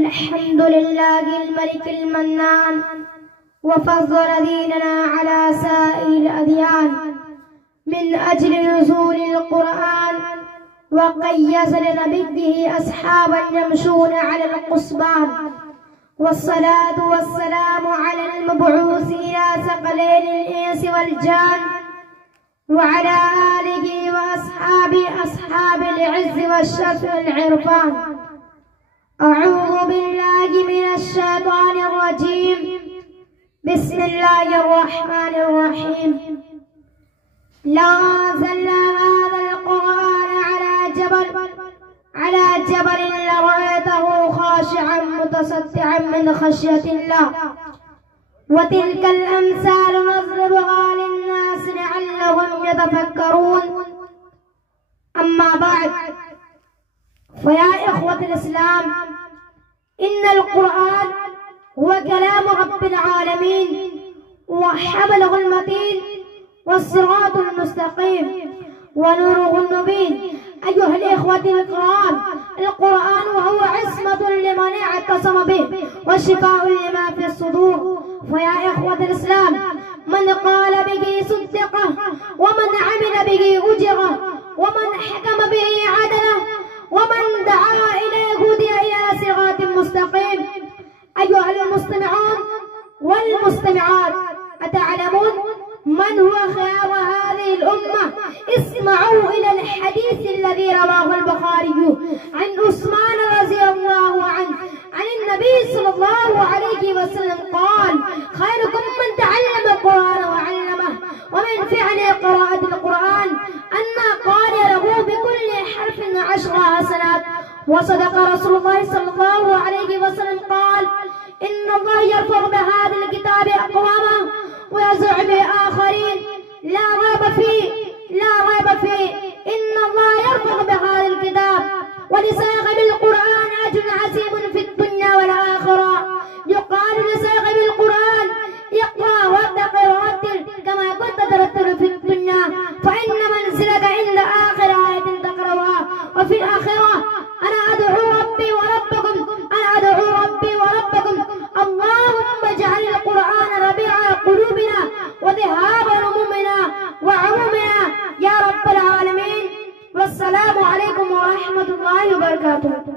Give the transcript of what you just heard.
الحمد لله الملك المنان، وفضل ديننا على سائر الأديان من أجل نزول القرآن، وقيس لنبيه أصحابا يمشون على القصبان. والصلاة والسلام على المبعوث إلى ثقلين الإنس والجان، وعلى آله وأصحابه أصحاب العز والشرف والعرفان. أعوذ بالله من الشيطان الرجيم. بسم الله الرحمن الرحيم. لو أنزلنا هذا القرآن على جبل لرأيته خاشعا متصدعا من خشية الله. وتلك الأمثال نضربها للناس لعلهم يتفكرون. أما بعد، فيا إخوة الإسلام، إن القرآن هو كلام رب العالمين، وحبله المتين، والصراط المستقيم، ونوره المبين. أيها الإخوة الكرام، القرآن وهو عصمة لمن اعتصم به، وشفاء لما في الصدور. فيا إخوة الإسلام، من قال به صدقه، ومن عمل به أجره، ومن حكم به عدله، ومن دعا إليه هدي إلى صراط مستقيم. أيها المستمعون والمستمعات، أتعلمون من هو خيار هذه الأمة؟ اسمعوا إلى الحديث الذي رواه البخاري عن عثمان رضي الله عنه عن النبي صلى الله عليه وسلم قال: خيركم من تعلم القرآن وعلمه، ومن فعل قراءة القرآن أن قال له بكل حرف 10 حسنات. وصدق رسول الله صلى الله عليه وسلم قال: إن الله يرفع بهذا الكتاب أقواما ويزع بآخرين. لا ريب فيه إن الله يرفع بهذا الكتاب ولصاحب القرآن أجر عظيم في الدنيا والآخرة. يقال لصاحب القرآن: اقرأ واتق ورتل كما كنت ترتل في الدنيا، فإن منزلك عند آخر آية تقرأها. وفي الآخرة: أنا أدعو ربي وربكم اللهم اجعل القرآن ربيع قلوبنا وذهاب همومنا وعمومنا يا رب العالمين. والسلام عليكم ورحمة الله وبركاته.